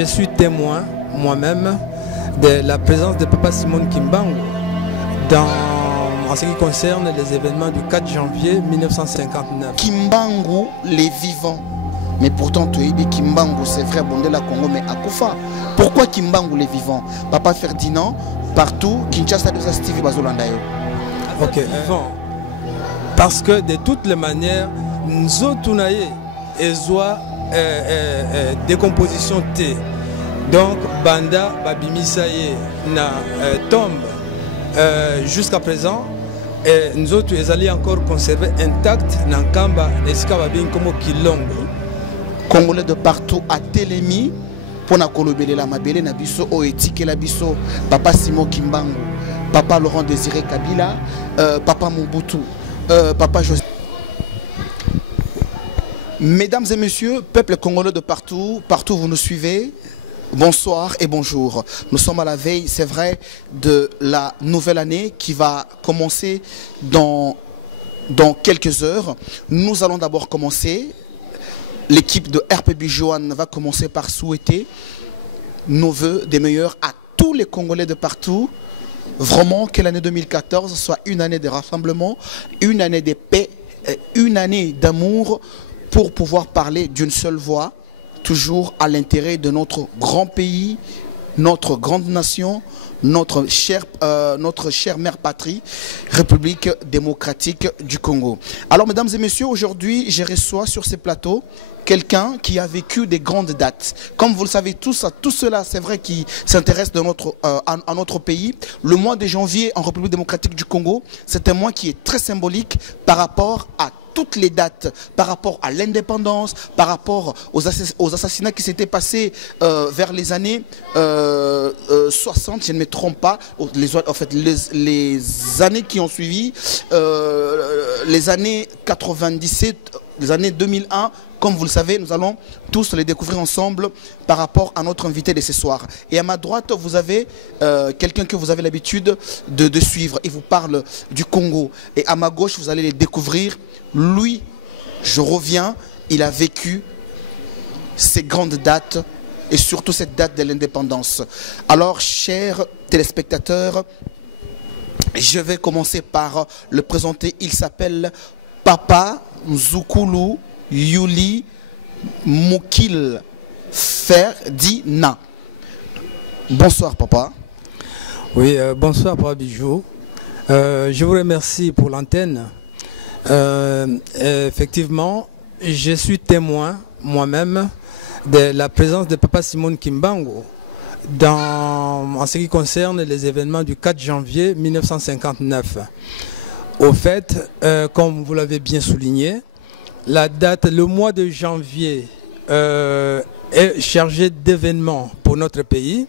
Je suis témoin moi-même de la présence de Papa Simon Kimbangu en ce qui concerne les événements du 4 janvier 1959. Kimbangu, les vivants. Mais pourtant, tu as dit Kimbangu, c'est vrai, Bondela Congo, mais Akoufa. Pourquoi Kimbangu, les vivants? Papa Ferdinand, partout, Kinshasa, de Stevie Bazolandayo. Ok, vivant. Parce que de toutes les manières, nous autres, décomposition T. Donc, Banda, Babimisaye, na tombe jusqu'à présent. Et nous autres, ils allaient encore conserver intact Nankamba, Neskababin comme Kilongo. Congolais de partout à Télémi, pour na kolobele la mabele na biso o etike la biso, Papa Simon Kimbangu, Papa Laurent Désiré Kabila, Papa Mobutu, Papa José. Mesdames et messieurs, peuple congolais de partout, partout vous nous suivez, bonsoir et bonjour. Nous sommes à la veille, c'est vrai, de la nouvelle année qui va commencer dans quelques heures. Nous allons d'abord commencer. L'équipe de RPB Joanne va commencer par souhaiter nos voeux des meilleurs à tous les Congolais de partout. Vraiment que l'année 2014 soit une année de rassemblement, une année de paix, une année d'amour pour pouvoir parler d'une seule voix, toujours à l'intérêt de notre grand pays, notre grande nation, notre chère mère patrie, République démocratique du Congo. Alors mesdames et messieurs, aujourd'hui je reçois sur ces plateaux quelqu'un qui a vécu des grandes dates. Comme vous le savez tous, tout cela c'est vrai qui s'intéresse à notre pays. Le mois de janvier en République démocratique du Congo, c'est un mois qui est très symbolique par rapport à toutes les dates, par rapport à l'indépendance, par rapport aux assassinats qui s'étaient passés vers les années 60, je ne me trompe pas, les années qui ont suivi, les années 97, les années 2001, comme vous le savez, nous allons tous les découvrir ensemble par rapport à notre invité de ce soir. Et à ma droite, vous avez quelqu'un que vous avez l'habitude de suivre. Il vous parle du Congo. Et à ma gauche, vous allez les découvrir. Lui, je reviens, il a vécu ces grandes dates et surtout cette date de l'indépendance. Alors, chers téléspectateurs, je vais commencer par le présenter. Il s'appelle Papa Nzukulu Yuli Mukil Ferdinand. Bonsoir papa. Oui, bonsoir Papa Bijou. Je vous remercie pour l'antenne. Effectivement, je suis témoin moi-même de la présence de Papa Simon Kimbangu en ce qui concerne les événements du 4 janvier 1959. Au fait, comme vous l'avez bien souligné, la date, le mois de janvier est chargé d'événements pour notre pays.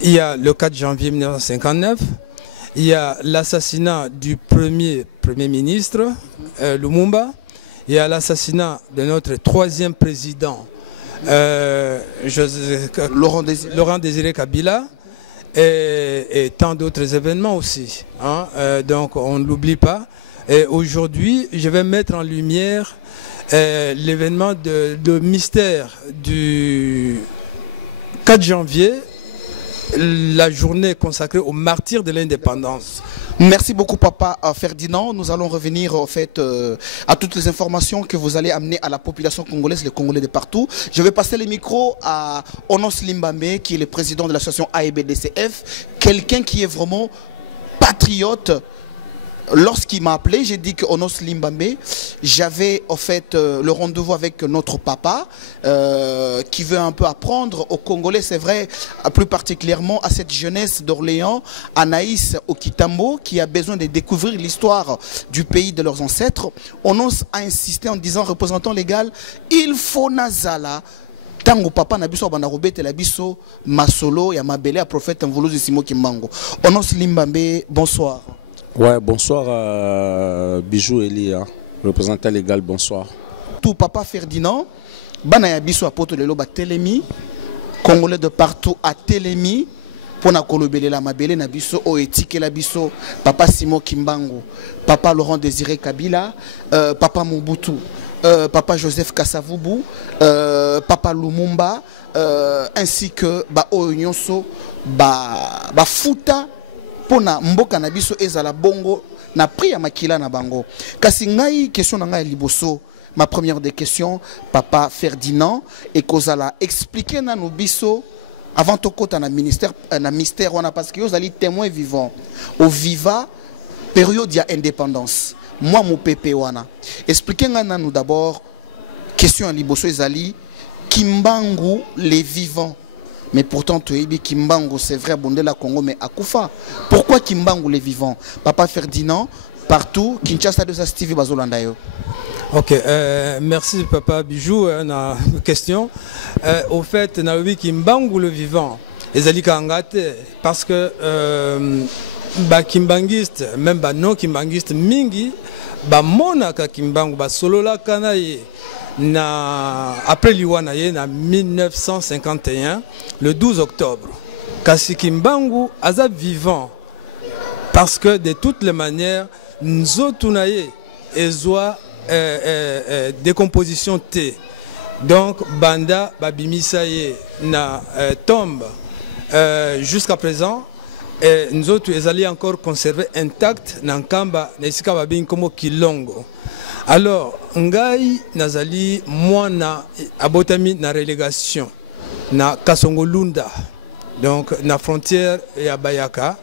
Il y a le 4 janvier 1959, il y a l'assassinat du premier ministre, Lumumba, il y a l'assassinat de notre troisième président, Laurent Désiré Kabila, et tant d'autres événements aussi. Hein. Donc on ne l'oublie pas. Et aujourd'hui, je vais mettre en lumière l'événement de mystère du 4 janvier, la journée consacrée aux martyrs de l'indépendance. Merci beaucoup Papa Ferdinand. Nous allons revenir en fait à toutes les informations que vous allez amener à la population congolaise, les Congolais de partout. Je vais passer le micro à Onos Limbambe qui est le président de l'association AEBDCF, quelqu'un qui est vraiment patriote. Lorsqu'il m'a appelé, j'ai dit que Onos Limbambe, j'avais en fait le rendez-vous avec notre papa qui veut un peu apprendre aux Congolais, c'est vrai, plus particulièrement à cette jeunesse d'Orléans, Anaïs Okitambo, qui a besoin de découvrir l'histoire du pays de leurs ancêtres. Onos a insisté en disant, représentant légal, il faut Nazala. Tango papa na biso bana robete la biso masolo ya mabele à prophète Mvuluzi Simon Kimbangu. Onos Limbambe, bonsoir. Ouais, bonsoir Bijou Elia, représentant légal, bonsoir. Tout Papa Ferdinand, bana ya biso apoto lelo ba Télémi, Congolais de partout à Télémi, pour na kolobele la mabele na biso o etike la biso, Papa Simon Kimbangu, Papa Laurent Désiré Kabila, Papa Mobutu. Papa Joseph Kasavubu, Papa Lumumba, ainsi que Oyonso, Futa, Pona Mboka na biso ezala bongo na priya makila na bango. Kasi ngai question na ngai liboso, ma première des questions, Papa Ferdinand, et kozala expliquer na no biso avant to kota na mystère wana parce que vous allez témoin vivant au viva période ya indépendance. Moi mon pépé wana. Expliquez-nous nous d'abord question à liboso ezali Kimbangu les vivants. Mais pourtant tu es Kimbangu c'est vrai Bondela Congo mais Akufa. Pourquoi Kimbangu les vivants? Papa Ferdinand partout Kinshasa de Stevie Bazolanda yo. Ok, merci Papa Bijou. Une question. Au fait, Naobi Kimbangu le vivant, ezali kangate parce que Kimbangiste, même non Kimbangiste mingi, monaka Kimbangu, solola kanaye na après liwana ye na 1951, le 12 octobre. Kasi Kimbangu aza vivant parce que de toutes les manières, nzotunaye ezwa décomposition T. Donc, Banda, Babimisaye, na tombe jusqu'à présent. Nous autres, les alliés encore conservés intacts dans Kamba, Nesika Babin comme Kilongo. Alors, Ngai, Nazali, moi, na abotami na relégation, na Kasongolunda, donc na frontière ya Bayaka,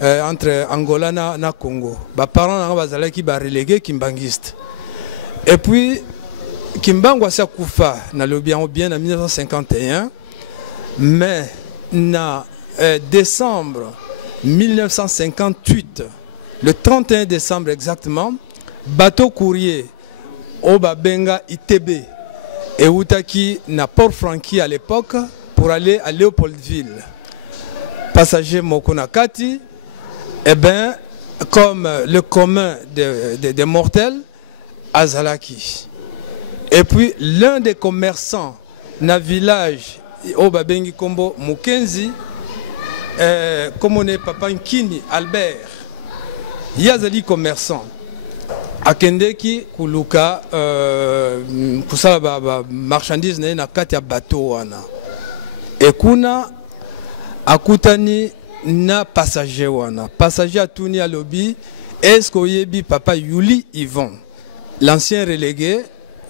entre Angola na Congo. Ba parents na bazala ki ba relégué Kimbangiste. Et puis, Kimbangu a Koufa, na le bien en 1951, mais na décembre 1958, le 31 décembre exactement, bateau courrier au Babenga ITB et Outaki na Port-Franqui à l'époque pour aller à Léopoldville. Passager Mokonakati, eh bien, comme le commun des mortels, Azalaki. Et puis l'un des commerçants dans le village au Babengi Kombo Mukenzi, comme on est Papa Nkini Albert, Yazali commerçant. Akendeki kuluka kusala marchandise na kati ya bateau wana. Et kuna akutani na passager wana. Passager atuni à lobby, est-ce qu'il Papa Yuli Yvon, l'ancien relégué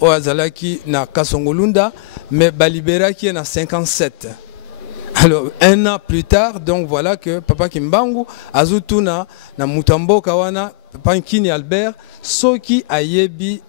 au Azalaki na Kasongolunda, mais Balibera qui est na 57. Alors, un an plus tard, donc voilà que Papa Kimbangu, Azutuna, na Mutambo Kawana, Papa Nkini Albert, Soki Ayebi,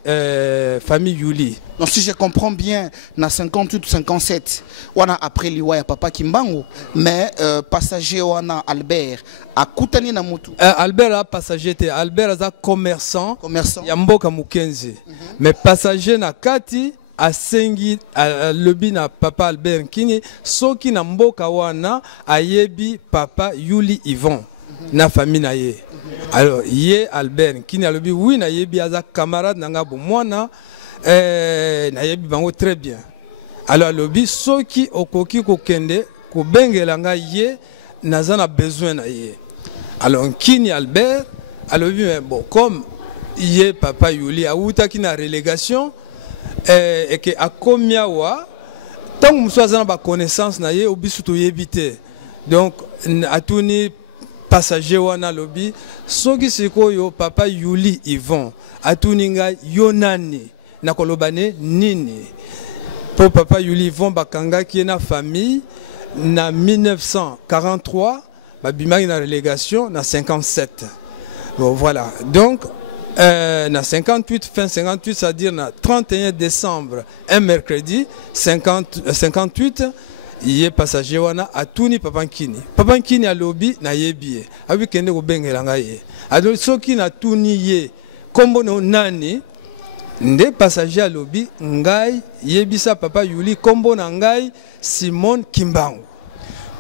famille Yuli. Donc si je comprends bien, na 58-57, wana après liwa ya Papa Kimbangu, mais passager wana Albert, a Koutani na Mutu. Albert a passager, Albert a commerçant, ya Mboka Mukenzi. Mais passager na Kati, a sengi a lebi na Papa Albert Nkini, Soki na Mboka wana Ayebi Papa Yuli Yvon, na famille na ye. Alors, ye Albert Nkini a lebi, oui na yebi aza camarade nanga bomwana. Na yebi bango très bien. Alors lobi soki okoki kokende ko bengelanga ye nazana besoin na ye. Alors Nkini Albert alobi bon comme ye Papa Yuli auta ki na relégation et que akomia wa tant musazana ba connaissance na ye obisu to yebite. Donc atuni passager wana lobi soki sikoyo Papa Yuli Yvon atuninga yonani na kolobane nini pour Papa Yuli Yvon bakanga qui est na famille na 1943 babimaki na relégation na 57. Bon voilà. Donc na 58 fin 58 c'est-à-dire na 31 décembre un mercredi 58 yé passager wana atuni Papa Nkini. Papa Nkini a lobi na yebi abi kende ko bengelanga ye. Ado soki na tuni ye kombo no nani nde passager à lobby ngai yebisa Papa Yuli kombo na ngai Simon Kimbangu.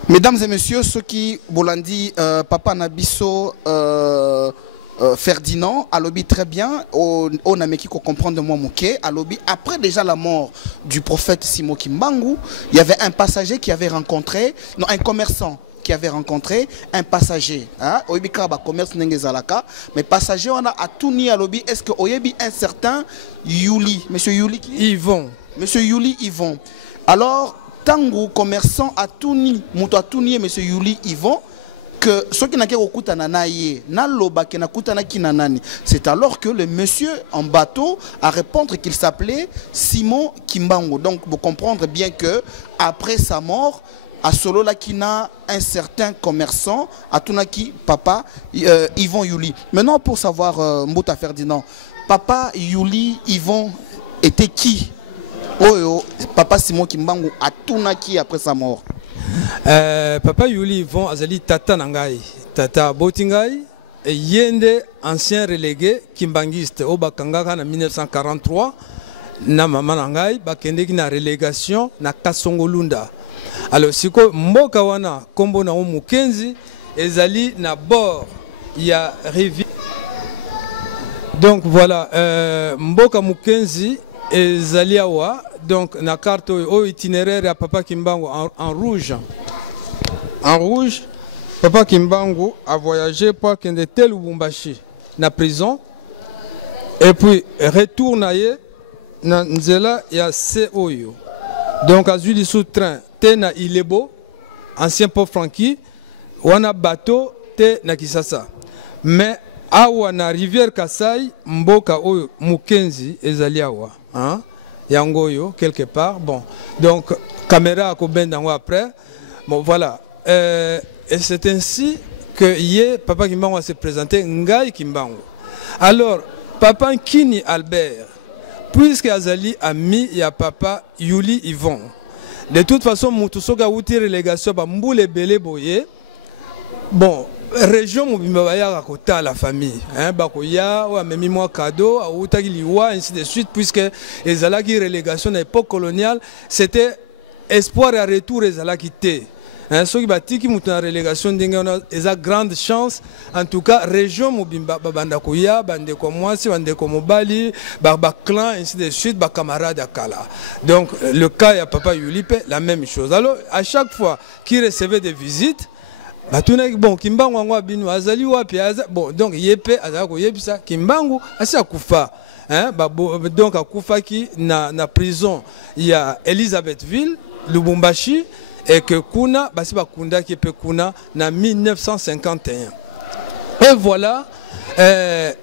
Mesdames et messieurs, ceux qui bolandi Papa Nabiso Ferdinand a lobby très bien on a qui comprendre moi mouké a lobby après déjà la mort du prophète Simon Kimbangu, il y avait un passager qui avait rencontré un commerçant qui avait rencontré un passager. Oyebika ba commerce n'engezalaka, mais passager on a à tout ni à lobby. Est-ce que oyebi un certain Yuli, Monsieur Yuli qui? Yvon. Monsieur Yuli Yvon. Alors tango commerçant à tout ni, muto à tout ni, Monsieur Yuli Yvon. Que ce qui n'a c'est alors que le monsieur en bateau a répondu qu'il s'appelait Simon Kimbangu. Donc vous comprendre bien que après sa mort, à Solo Lakina, un certain commerçant, à Tunaki, papa Yvon Yuli. Maintenant pour savoir Mbouta Ferdinand, papa Yuli Yvon était qui? Oh, papa Simon Kimbangu à Tunaki après sa mort. Papa Yuli Yvon azali tata nangai, tata botingai, et yende ancien relégué kimbangiste au Bakangaka en 1943 na mama nangai bakendeki na relégation na Kasongolunda. Alors siko mboka wana kombo na Mukenzi ezali na bord ya rivière. Donc voilà, mboka Mukenzi ezali awa. Donc, na carte au itinéraire à Papa Kimbangu en rouge. En rouge, Papa Kimbangu a voyagé pour qu'il était Lubumbashi, na prison. Et puis, retourné na Nzela ya Seoyo. Donc, à Zuli sous train, te na Ilebo, ancien port franqui, wana bateau, te na Kisasa. Mais, awa na rivière Kasai, mboka oyo Mukenzi ezali awa. Hein? Yangoyo, quelque part. Bon, donc, caméra à Kobendango après. Bon, voilà. Et c'est ainsi que Papa Kimbangu s'est présenté, Ngai Kimbangu. Alors, Papa Kini Albert, puisque Azali a mis ya Papa Yuli Yvon. De toute façon, Moutoussoga outi relégation, Mboule Bele Boye. Bon, région Mobimba à la famille, hein, Bakoya, ou même moi cadeau, à Outagiliwa, ainsi de suite, puisque les Alaki relégation à l'époque coloniale, c'était espoir et retour les Alaki T. Ceux qui battent qui montent en relégation, ils ont grande chance. En tout cas, région Mobimba, Bandakoya, Bandeko Mwasi, Bandeko Mobali, Clan, ainsi de suite, camarade Akala. Donc, le cas, il y a Papa Yulipe, la même chose. Alors, à chaque fois qu'il recevait des visites, bon, Kimbangu binu azali wapi bon, donc yepe azako yebisa Kimbangu asa kufa, hein, donc akufa qui na prison il y a Elisabethville, Lubumbashi et que kuna basi bakunda qui pe kuna na 1951. Et voilà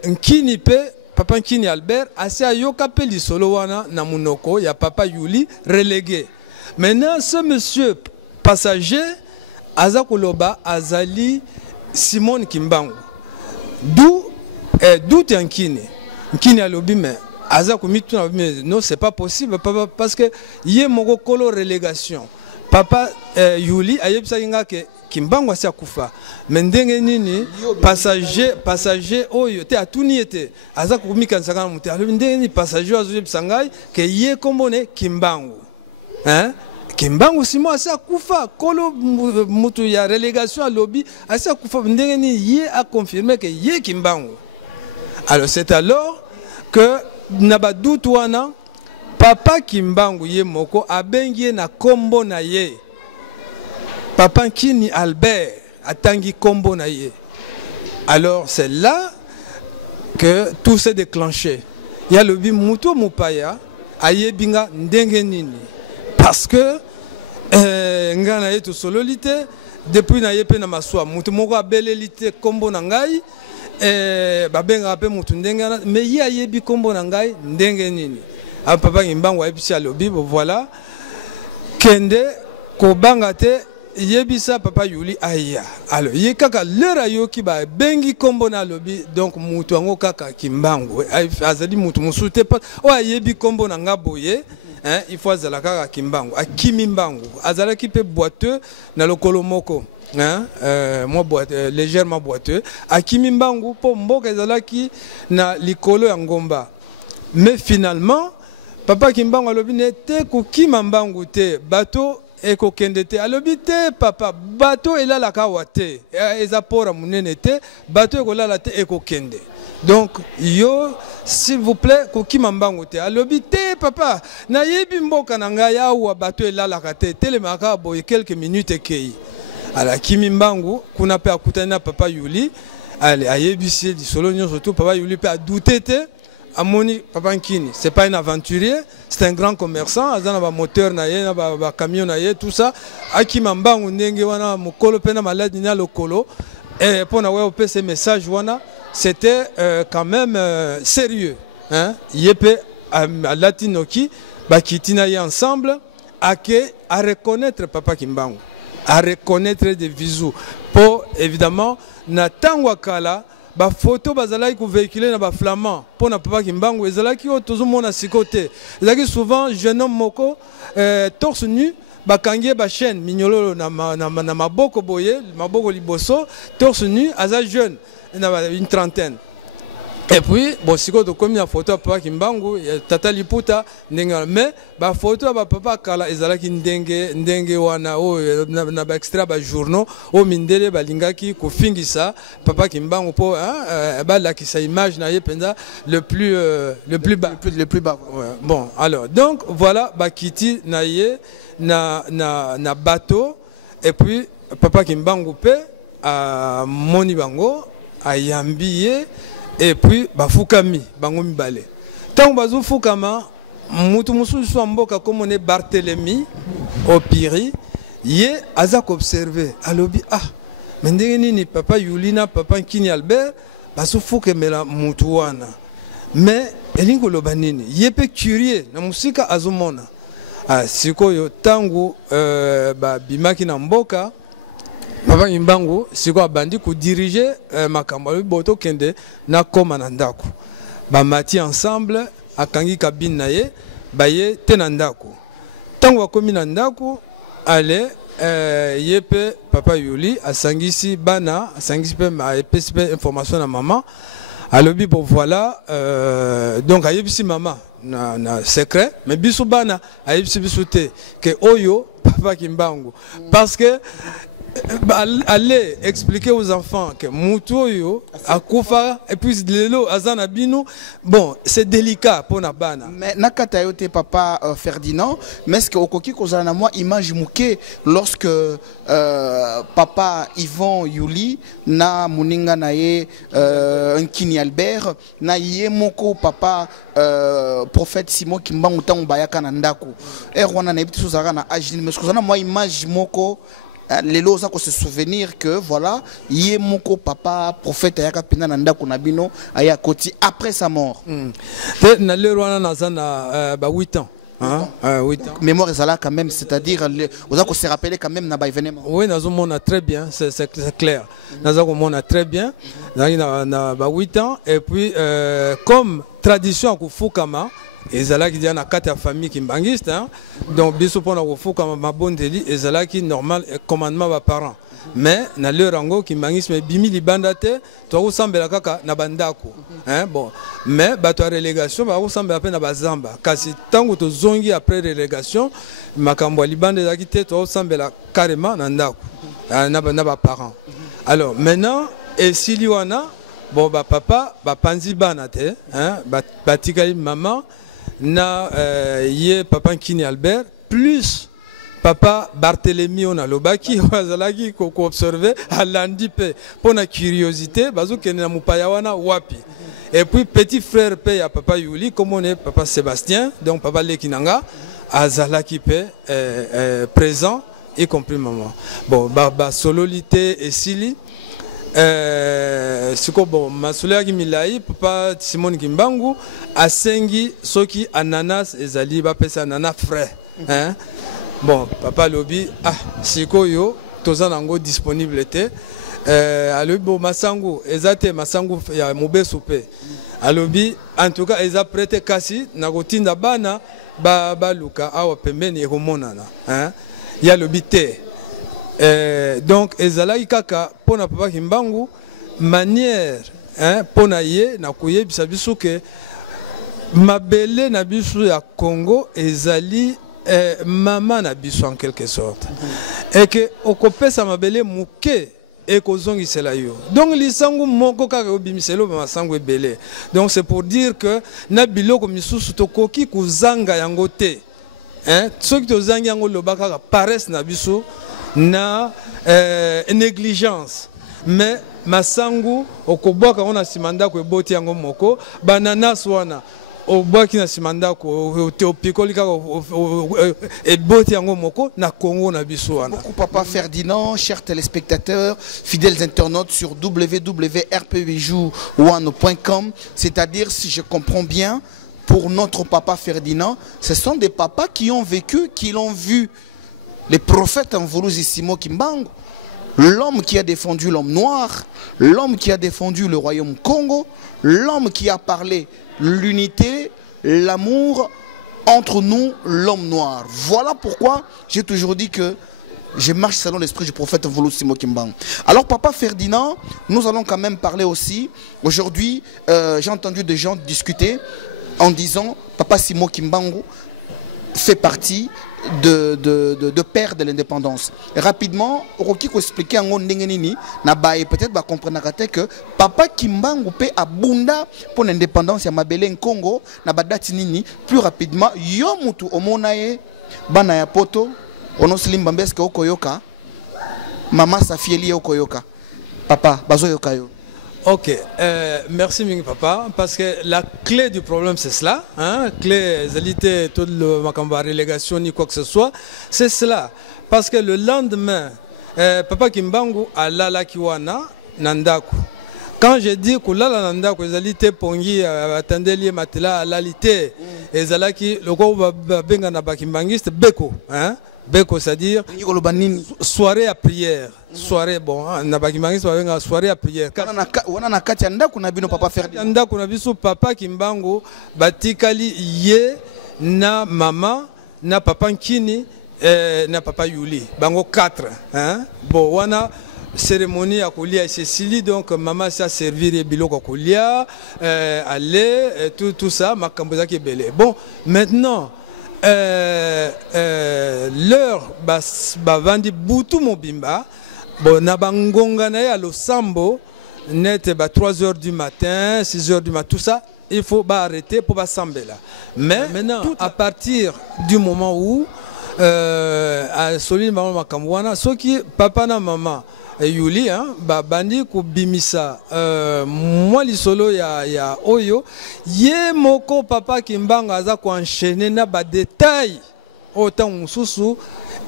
Nkini pe Papa Nkini Albert asa yoka pe lisolo wana na munoko ya Papa Yuli relégué. Maintenant ce monsieur passager Azakoloba Azali Simon Kimbangu. D'où Nkini alobi mais Azakomitu non c'est pas possible parce que yé moko kolo relégation. Papa Yuli ayebisa inga ke Kimbangu asa kufa. Mendenge nini passager oyo te atuni ete Azakomika nsaka muté alobi ndenge ni passager azobisa ngai ke yé kombone Kimbangu. Hein? Kimbangu Simon asa kufa kolo mutu ya relégation à lobby asa kufa ndengeni yé a confirmé que yé Kimbangu. Alors c'est alors que nabadutu wana Papa Kimbangu yé moko abengi na kombo na yé. Papa Kini Albert atangi kombo na yé. Alors c'est là que tout s'est déclenché. Il y a lobby mutu mupaya ayebinga ndengenini. Parce que ngana yetu sololité depuis na yepe na maswa mutu moko abelelité kombo na ngai babenga pe mutu ndengana mais ye ayebi kombo na ngai ndenge nini a Papa Kimbangu ayebisi alobi voilà kende ko banga te yebisa Papa Yuli aya alors ye kaka lera yoki ba bengi kombo na lobi donc mutu ngo kaka Kimbangu azali mutu musute pas o ayebi kombo na ngaboye. Hein, il faut azalaka Kimbangu, Akimimbangu, azalaki pe boiteux na lokolo moko, hein, légèrement boiteux, Akimimbangu po mboka azalaki na likolo ya ngomba. Mais finalement, Papa Kimbangu alobi ne te ko kimambangu te, bateau et ko kende te, alobi te papa, bateau elala kawa te, ezapora munene te, bateau ekolala te e ko kende. Donc, yo, s'il vous plaît, koki mambango te. Alobi te, papa, na yebi mboka na nga ya ou bateau la la kate, telemaka boye quelques minutes ekei. ala Kimi Mbangu kuna pe akutana papa Yuli allez ayebisi di solo nyo surtout papa Yuli pe a douté te amoni papa Nkini c'est pas un aventurier, c'est un grand commerçant, azana ba moteur na ye na ba camion na ye tout ça Akima Mbangu ndenge wana mokolo pe na maladi na lokolo et pour na we pe ce message wana c'était quand même sérieux hein yepe à Latinoki bakitina y ensemble à reconnaître papa Kimbangu, à reconnaître des visous pour évidemment na tangwa kala ba photo bazalaki ku véhiculer na ba flamand pour na papa Kimbangu ezalaki o toujours mona sikote ezalaki souvent jeune homme moko torse nu bakangie ba chaîne mignololo na maboko boye maboko liboso torse nu aza jeune na une trentaine. Et puis, bon, si on a une photo de papa Kimbangu, tata liputa, mais la photo de papa Kala, ezalaki ndenge wana o na ba extra ba journaux o mindele ba lingaki ko fingisa papa Kimbangu po ba la ki sa image na yependa le plus bas. Le plus bas. Ouais. Bon, alors donc voilà ba kiti na ye na bateau et puis papa Kimbangu pe a moni bango a yambiye. Et puis bafukami bango mibale tant bazo fukama mutu mususu amboka comme on est Barthélemy au Piri ye azak observer alobi mais ndenge nini papa Yulina papa Nkini Albert bazo fukemela mutu wana mais elingo loba nini ye pe curieux na musika azomona sikoyo tangu bimaki na mboka papa Kimbangu siko abandi ku diriger makambo boto kende na koma na ndako ba mati ensemble akangi cabine na ye baye tena ndako tango akomi na ndako ale yepe papa Yuli asangisi bana asangisi pe ma epesi information na maman alobi bon voilà donc ayebisi maman na secret mais biso bana ayebisi biso te que oyo papa Kimbangu parce que allez expliquer aux enfants que Moutoyo a Koufa et puis Lelo Azana Bino, bon, c'est délicat pour Nabana. Mais nakata yote papa Ferdinand, mais est-ce que Okoki kozana moi image mouké lorsque papa Yvon Yuli na Muninga naye Nkini Albert na yemoko papa prophète Simon Kimbangu tango bayaka na ndako. Wana na yebiti sozaka na ajini mais kozana moi image moko les lots ont se souvenir que voilà yé moko papa prophète ayaka pina na ndako na bino aya koti après sa mort. Na le rwana nazana 8 ans. Hein? 8 ans. Mémoire ezala quand même, c'est-à-dire vous avez se rappeler quand même na ba événement. Oui, nazomona très bien, c'est clair. Nazomona très bien. Na 8 ans et puis comme tradition ku Fukama ezalaki dia na kati ya famille kimbangiste hein? Donc biso pona ko Fukama mabondeli ezalaki normal commandement ba parents. Mais na le rango kimbangisme bimi libanda te to ko sambela kaka na bandako hein bon mais ba to relégation ba ko sambela pe na bazamba kasi tango to zongi après relégation makambo libanda ezaki te to ko sambela carrément na ndako na ba parents. Alors maintenant et siliwana bon ba papa ba panzi bana te hein ba tikali maman na ye papa Nkini Albert plus papa Barthélemy on a lobaki wazalaki ko observer alandi pe pona curiosité bazo kenena mupaya wana wapi et puis petit frère pe ya papa Yuli comme on est papa Sébastien donc papa Lekinanga azalaki pe présent y compris maman bon ba sololité et sili siko bon masulaki milai papa Simon Kimbangu asengi soki ananas ezali ba pesa ananas frais hein bon papa lobi siko yo tozana ngo disponible te alobi bo masangu ezate masangu ya mobesu pe alobi en tout cas eza prêté kasi na kotinda bana ba luka awa pembeni ekomonana hein ya lobi te. Donc ezalaki kaka pona papa Kimbangu manière hein pona ye na koyebisa biso ke mabele na biso ya Congo ezali maman na biso en quelque sorte et que okopesa mabele muke et kozongisela yo donc lisangu moko kaka obimiselo masangu ebele donc c'est pour dire que na biloko misusu tokoki kuzanga yango te hein soki tozangi yango lobaka paresse na biso na négligence. Mais masangu okobwaka ona simanda ko eboti yango moko bananas wana obwaki na simanda ko teopikoli ka eboti yango moko na Congo na biso wana. Beaucoup Papa Ferdinand, chers téléspectateurs, fidèles internautes sur www.rpbijou1.com, c'est-à-dire, si je comprends bien, pour notre Papa Ferdinand, ce sont des papas qui ont vécu, qui l'ont vu. Les prophètes Mvuluzissimo Kimbangu, l'homme qui a défendu l'homme noir, l'homme qui a défendu le royaume Congo, l'homme qui a parlé l'unité, l'amour entre nous, l'homme noir. Voilà pourquoi j'ai toujours dit que je marche selon l'esprit du prophète Mvuluzissimo Kimbangu. Alors Papa Ferdinand, nous allons quand même parler aussi. Aujourd'hui, j'ai entendu des gens discuter en disant Papa Simon Kimbangu fait partie de père de l'indépendance. Rapidement, Roki ko expliquer en ndengenini na bae peut-être ba comprendre que Papa Kimbangu pe abunda pour l'indépendance ya mabele Congo na badati nini plus rapidement yo mutu omonaye bana ya poto ono slimba mbeske okoyoka mama safieli okoyoka papa bazo yokayo. Ok, merci Mingi Papa, parce que la clé du problème c'est cela, hein, clé zalité toute la relégation ni quoi que ce soit, c'est cela, parce que le lendemain, Papa Kimbangu a lala kiwana nandaku. Quand je dis que lala nandaku, zalité pongi attendez lié matela lalité, et zalaki le ko benga na bakimbangiste beko, hein. Beko, c'est-à-dire soirée à prière. Soirée, bon, soirée à prière. Papa Kimbangu, Batikali, Ye, na maman, na papa Nkini, na papa Yuli. Bango 4. Hein? Bon, wana cérémonie à Koulia et Cécilie, donc maman s'est servi et biloko Koulia, aller, tout ça, ma camboza qui est belle. Bon, maintenant, l'heure bavandi butu mobimba bon nabangonga na ya losambo net 3h du matin 6h du matin tout ça il faut arrêter pour sambela mais maintenant à partir du moment où à solide maman makamwana ce qui papa na maman Yuli hein bandi ko bimisa moi lisolo ya oyo ye moko Papa Kimbanga aza ko enchaîner na ba détail autant mususu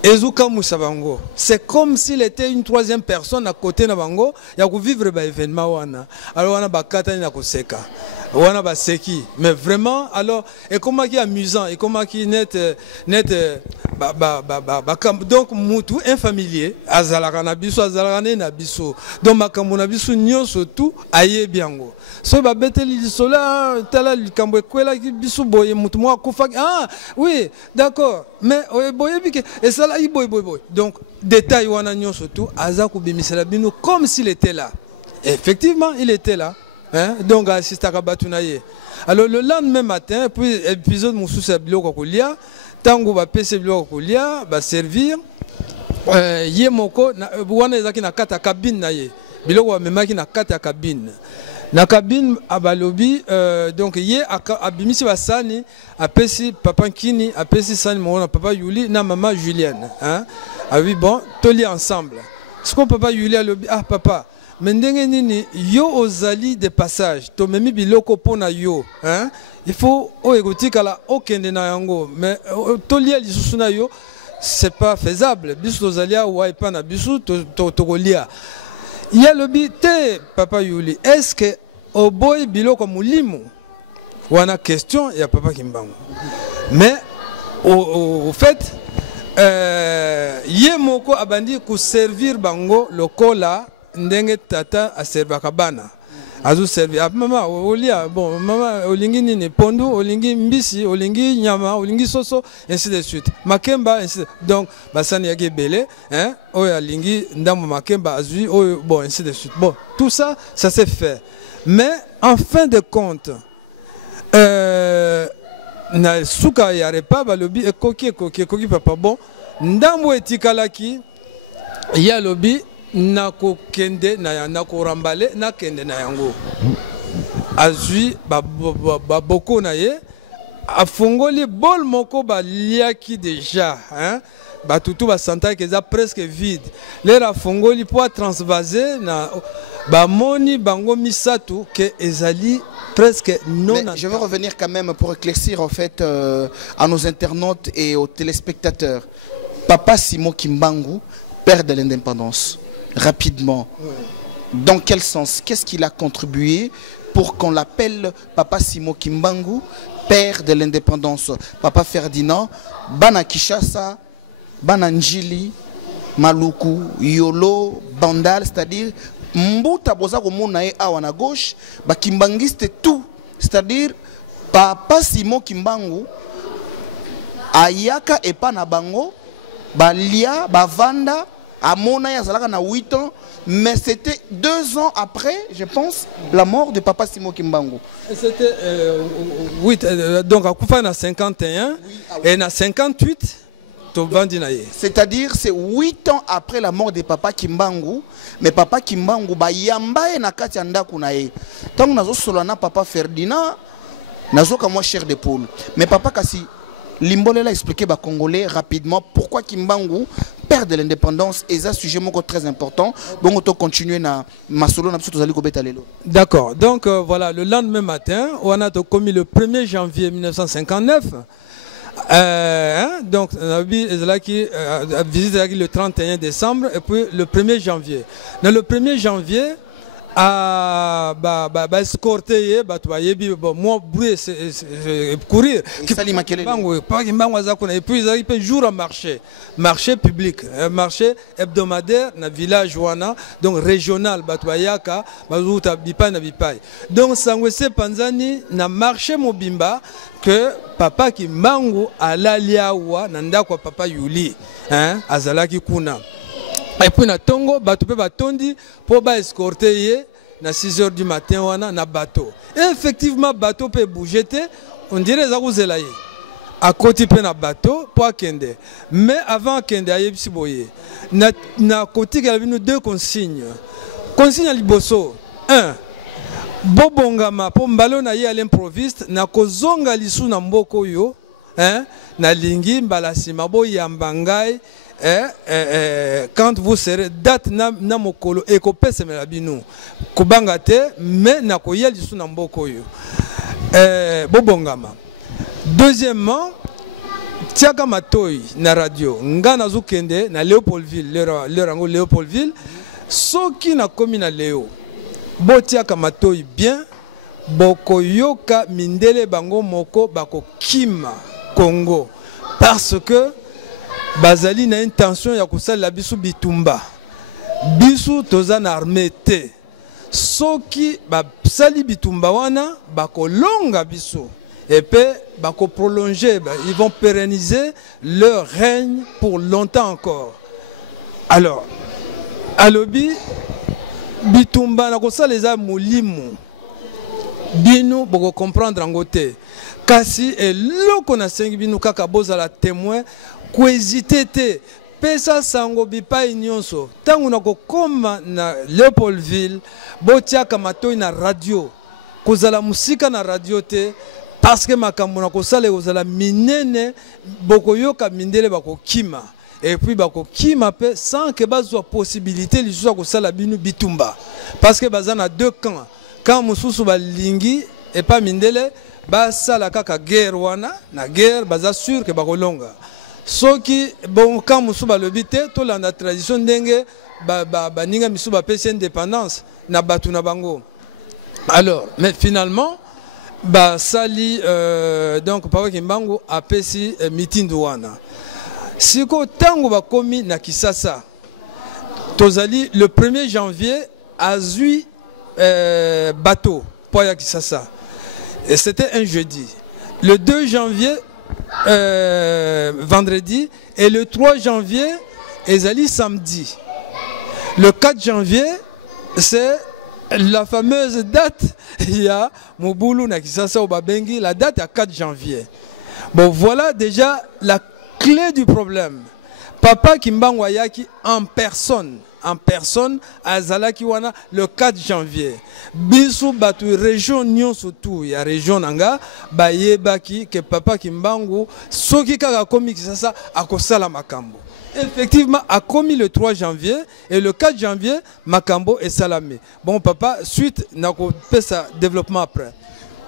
ezuka musabango c'est comme s'il était une troisième personne à côté na bango ya ko vivre ba événement wana alors wana bakata na ko seka wana ba seki mais vraiment alors et comment qui amusant et comment qui net donc mutu infamilier azalaka na biso azalaka na biso donc makambo na biso nyonso tout aye biango so ba beteli lisola tala likambo ekwela ki biso boye mutu mo akufa ah oui d'accord mais boye bike et ça là boy donc détail wana nyonso tout aza ko bimisela bino comme s'il était là effectivement il était là. Hein? Donc assiste à Kabatunaye. Alors le lendemain matin, puis épisode Moussoussa Biloko Kolia, Tango va PC Biloko Kolia, va servir. Yemoko, Wana Zaki na kata cabine naye. Biloko va memaki na kata cabine. Na cabine abalobi, donc Ye abimisi Basani, apesi Papa Kini, apesi Sani Mona, Papa Yuli, na Maman Julienne. Hein? Ah oui, bon, toli ensemble. Ce qu'on Papa Yuli a lobi, ah papa. Mais nini yo ozali de passage to memi biloko pona yo hein il faut o egotika la okende na yango mais to lia lisusu na yo c'est pas faisable biso tozalia wa epa na biso to kolia il y a le bité Papa Yuli est-ce que o boy biloko mulimo wana question ya Papa Kimbangu mais au fait ye moko abandi ku servir bango lokola ndenge tata a servaka bana azu servi mama olia bon mama olingi nini pondu olingi mbisi olingi nyama olingi soso ainsi de suite makemba ainsi donc basani yake belé hein oya lingi ndambo makemba azui bon ainsi de suite bon tout ça ça s'est fait mais en fin de compte na suka ya repa balobi ekoki papa bon ndambo etikalaki ya lobi nako kende na ko rambale na kende na yango azui baboko na ye afongoli bol moko ba liaki déjà hein batutu basanta que ça presque vide. Les rafongoli pour transvaser na bamoni bango misatu que ezali presque non. Mais je veux revenir quand même pour éclaircir en fait à nos internautes et aux téléspectateurs. Papa Simon Kimbangu, père de l'indépendance, rapidement. Oui. Dans quel sens? Qu'est-ce qu'il a contribué pour qu'on l'appelle Papa Simon Kimbangu, père de l'indépendance? Papa Ferdinand, Bana Kishasa, Bana Njili, Maluku, Yolo, Bandal, c'est-à-dire Mbuta boza komona e awa na gauche, ba kimbangiste tout, c'est-à-dire Papa Simon Kimbangu ayaka epa na bango, ba lia, ba vanda, amona ya zalaka na 8 ans, mais c'était 2 ans après, je pense, la mort de Papa Simon Kimbangu. C'était donc à Koufa na 51 et na 58. C'est-à-dire, c'est 8 ans après la mort de Papa Kimbangu, mais Papa Kimbangu ba yambaye na kati ndaku na ye. Tant nazo solana Papa Ferdinand, nazo ka moi cher de poule. Mais Papa Kasi Limbole l'a expliqué ba Congolais rapidement pourquoi Kimbangu perd de l'indépendance et ça sujet moko très important. Bon on continuer na masolo na biso zali ko beta lelo. D'accord. Donc voilà, le lendemain matin, on a commis le 1er janvier 1959. Donc, on a visité le 31 décembre et puis le 1er janvier. Dans le 1er janvier, escorter, moi, courir. Et puis, ils arrivent jour à marché public, marché hebdomadaire, dans le village Wana, donc régional, donc, Sangwese Panzani, na marché Mobimba, que Papa Kimbangu alaliawa nanda kwa Papa Yuli azalaki kuna. Et puis na tongo bato pe batondi pour ba escorter ye na 6 h du matin wana na bateau. Et effectivement bateau peut bouger te, on dirait za kuzela ye. À côté pe na bateau pour kende. Mais avant kende ayebisi boye. Na côté qu'il y avait nous 2 consignes. Consigne à liboso 1. Bobongama po mbalo na ye à l'improviste na kozonga lisu na mboko yo na lingi mbalasima bo yambangai quand vous serez date na mokolo ekopese melabinu kubanga te mais na koya lisu na mboko yo bobongama. Deuxièmement, tiaka matoi na radio ngana zukende na Léopoldville le rango Léopoldville soki na komi na Léo Botia kamatoi bien, boko yoka mindele bango moko bako kima Congo. Parce que bazali na intention ya kusala bisu bitumba. Bisu toza na armée te. Soki ba sali bitumba wana bako longa bisu. Et puis bako prolonger, ils vont pérenniser leur règne pour longtemps encore. Alors, alobi bitumba na kosaleza mulimu bino boko comprendre ngote kasi eloko na sengi bino kaka bozala témoin ko hésiter te pesa sango bipai nyonso tangu na kokoma na Léopoldville botiaka matoi na radio kozala musika na radio te parce que makambo na kosala kozala minene boko yoka mindele bako kima. Et puis bako kima pe sans que bazwa possibilité li soit ko sala binu bitumba parce que bazana 2 camps quand mususu ba lingi et pas mindele ba sala kaka guerre wana na guerre baza sûr que bako longa soki bon quand mususu ba lobité to la tradition ndenge ba ninga misu ba pesa indépendance na batu na bango. Alors mais finalement ba sali donc Papa Kimbangu a pesi meeting wana. Siko tango bakomi na Kisasa tozali le 1er janvier à Zui bateau pour ya Kisasa et c'était un jeudi. Le 2 janvier vendredi et le 3 janvier ezali samedi. Le 4 janvier c'est la fameuse date il y a Mobulu na Kisasa au Babengi, la date à 4 janvier. Bon voilà déjà la clé du problème. Papa Kimbangu ayaki en personne à Zalaki wana le 4 janvier. Bisu batu région nyon surtout ya région nanga bayebaki que Papa Kimbangu soki kaka komi Kisasa akosala makambo. effectivement a commis le 3 janvier et le 4 janvier Makambo est salamé. Bon papa, suite n'a pas ça développement après.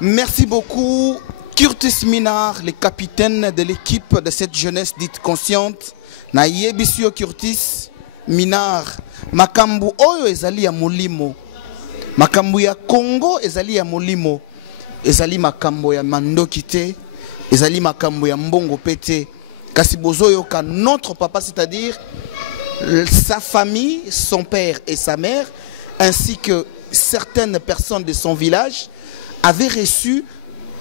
Merci beaucoup Curtis Minard, le capitaine de l'équipe de cette jeunesse dite consciente. Na yebisio Curtis Minard, Makambo oyo ezali ya molimo. Makambo ya Congo ezali ya molimo. Ezali makambo ya mandoki te, ezali makambo ya mbongo pete. Kasi bozoyo ka notre papa, c'est-à-dire sa famille, son père et sa mère, ainsi que certaines personnes de son village, avaient reçu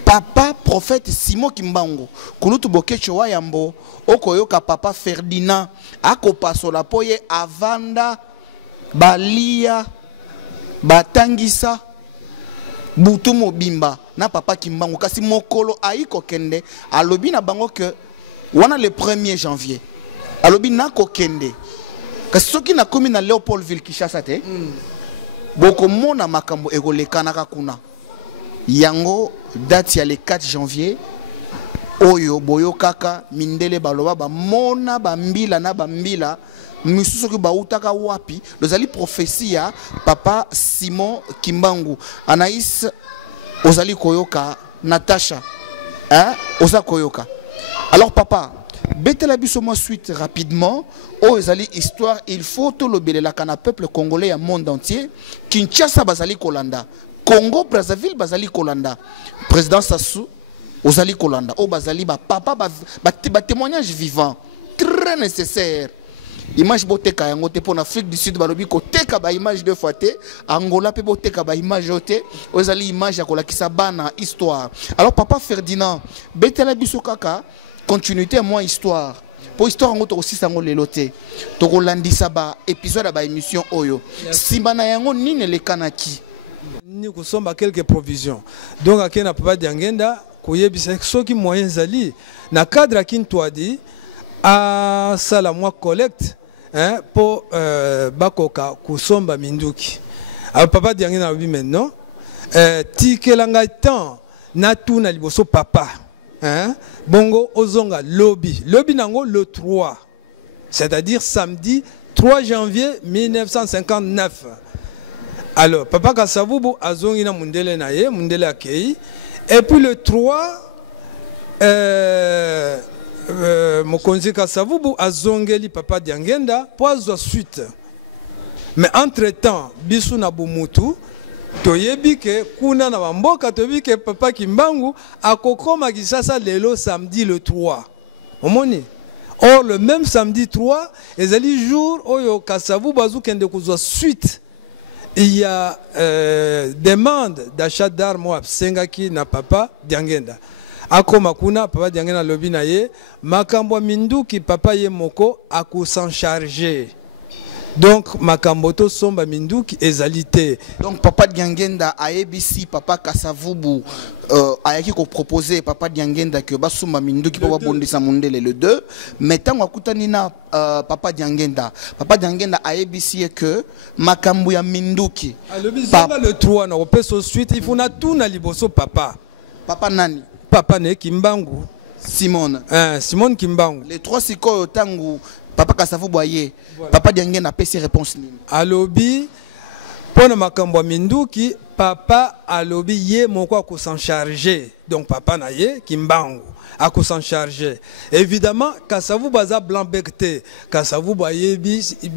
papa prophète Simon Kimbangu. Kulutu bokecho wa yambo, okoyoka papa Ferdinand, akopasola poye avanda, balia, batangisa, butu mobimba, na papa Kimbangu. Kasi mokolo aiko kende, alobi na bango que, wana le 1er janvier, alobi na kokende. Kasi soki na komi na Léopoldville Kinshasa te, boko mona makambo egolekana kakuna. Yango date ya le 4 janvier, oyo boyo kaka mindele baloba ba mona bambila na bambila, misusu ki bautaka wapi, lozali prophétie ya papa Simon Kimbangu. Anaïs ozali koyoka, Natacha, hein, oza koyoka. Alors papa, betela biso mo suite rapidement. Oh ezali histoire, il faut tout le belela kana peuple congolais à monde entier. Kinshasa bazali kolanda, Congo Brazzaville bazali kolanda, président Sassou ozali kolanda. Oh bazali ba papa ba témoignage vivant très nécessaire. Image boteka yango te pour Afrique du Sud balobi ko teka ba image deux fois te, Angola pe boteka ba image te, ozali image ya kolakisa bana histoire. Alors papa Ferdinand, betela biso kaka continuité à moi histoire. Pour histoire on aussi sango lelote. To landisa ba épisode ba émission oyo. Simbana yango nine le kanaki. Ni kusomba quelques provisions. Donc akena papa Diangenda koyebisa soki moyen zali na cadre akintwadi a sala moi collecte hein pour bakoka kusomba minduki. Alors papa Diangenda oui maintenant tikelanga temps na tuna liboso papa. Hein? Bongo Ozonga lobby nango le 3, c'est-à-dire samedi 3 janvier 1959. Alors papa Kasavubu azongi na mundele na ye, mundele akei, et puis le 3 Mokonzi Kasavubu azongeli papa Diangenda pour azwa suite. Mais entre-temps bisu na bumutu toyebi ke kuna na bamboka toyebi ke papa Kimbangu akokoma Kinshasa lelo samedi le 3. Omoni. Or le même samedi 3 ezali jour oyo Kasavu bazu kende kozwa suite. Il y a demande d'achat d'armes à Sengaki na papa Diangenda. Akoma kuna papa Diangenda lobi na ye makambo minduki papa ye moko akusan charger. Donc makamboto somba minduki ezalité. Donc papa Diangenda a ABC papa Kasavubu ayaki ko proposer papa Diangenda que basuma minduki papa bondisa mundele le 2. Mais tant wakutani na papa Diangenda a ABC que makambo ya minduki. Le 3 na opeso suite il faut na tout na liboso papa. Papa nani? Papa ne Kimbangu. Simone. Simone Kimbangu. Les 3 siko tangu papa Kasavubu boye. Voilà. Papa Diangenda a ses réponses. Alobi, pour makambo minduki, papa alobi ye moko a s'en charger. Donc papa na ye Kimbangu a s'en charger. Évidemment, Kasavubu baza blanc becté. Kasavubu boye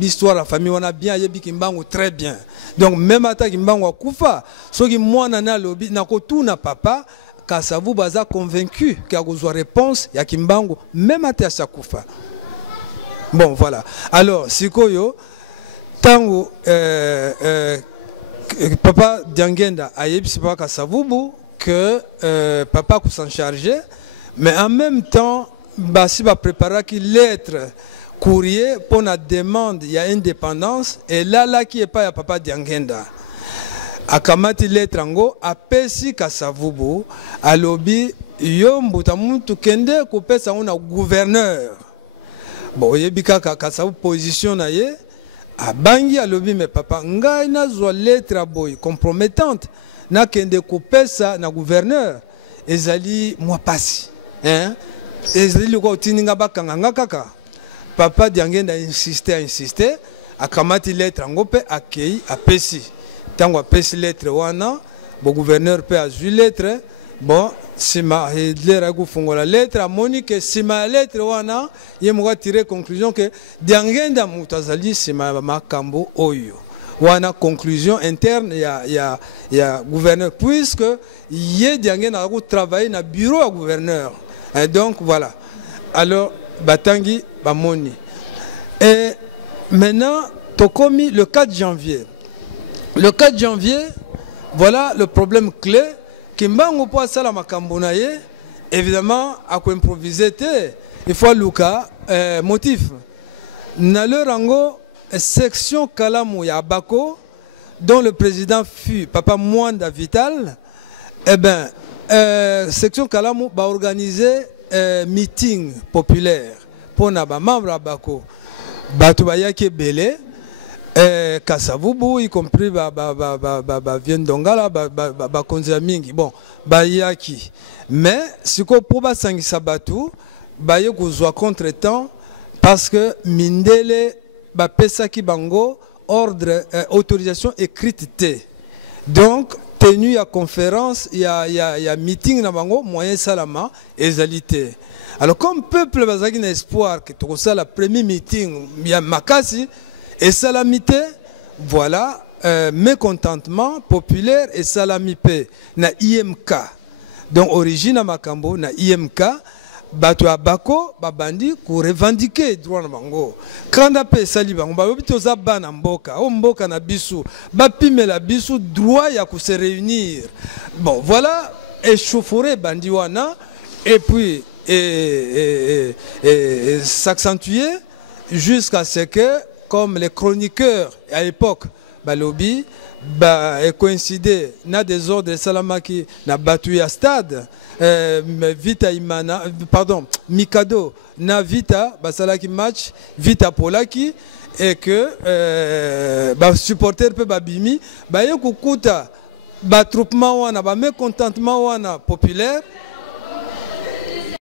histoire la famille on a bien yebi Kimbangu très bien. Donc même ata Kimbangu a kufa, so ki mwana na alobi na kotu na papa Kasavubu baza convaincu qu'il y a besoin réponse ya Kimbangu même ata sa kufa. Bon, voilà. Alors, Sikoyo, tango papa Diangenda a yebisi papa Kasavubu que papa s'en charger, mais en même temps, Bassi va préparer qu'il lettre courrier pour la demande, il y a indépendance, et là qui est pas à papa Diangenda. Akamati lettre ango, apesi Kasavubu, alobi, yombuta muntu kende kupesa una gouverneur. Bon, yebika Kasavubu position na ye, a bangi alobi mais papa ngai na zo lettre boy compromettante na kende kopesa na gouverneur ezali moi pasi hein ezali ko tininga bakanga kaka papa Diangenda insisté akamati lettre yango pe akei apesi tango apesi lettre wana bo gouverneur pe azwi lettre bon sima Hitler a kufungola lettre amoni ke sima lettre wana ye moko tirer conclusion que Diangenda mutazali sima makambo oyo wana conclusion interne ya gouverneur puisque ye Diangenda a travailler na bureau à gouverneur et donc voilà alors batangi bamoni et maintenant tokomi le 4 janvier voilà le problème clé Kimbangu po asala makambo na ye évidemment à ko improviser te il faut luka motif na le rango section Kalamu ya Bako dont le président fut Papa Mwanda Vital eh ben section Kalamu va organiser meeting populaire pour na ba membre Bako batu bayaki belé Kasavubu, y compris Viendongala, Konza Mingi, bon, Bayaki. Mais, si on peut s'engager Sabatu, Baye Kouzoua contre-temps, parce que Mindele, Pesaki Bango, ordre, autorisation écrite. Donc, tenu à conférence, il y a meeting na Bango, moyen salama, égalité. Alors, comme peuple, Bazaki n'a espoir que tout ça, le premier meeting, il y a Makasi, et salamité, voilà, mécontentement populaire et salamité na IMK. Donc, origine à Makambo, na IMK, Batu Abako, Babandi, pour revendiquer droit na bango. Quand on a sali bango, babito zaba na mboka, o mboka na bisu, bapime la bisu, droit ya ku se réunir. Bon, voilà, échauffouré bandiwana, et puis, s'accentuer jusqu'à ce que comme les chroniqueurs à l'époque, Balobi, coïncidé, na des ordres de Salamaki, na battu à stade, Vita Imana, pardon, Mikado, na Vita, Basalaki match, Vita Polaki, et que, supporter peu Babimi, Bayokukuta, troupement wana, mécontentement wana populaire,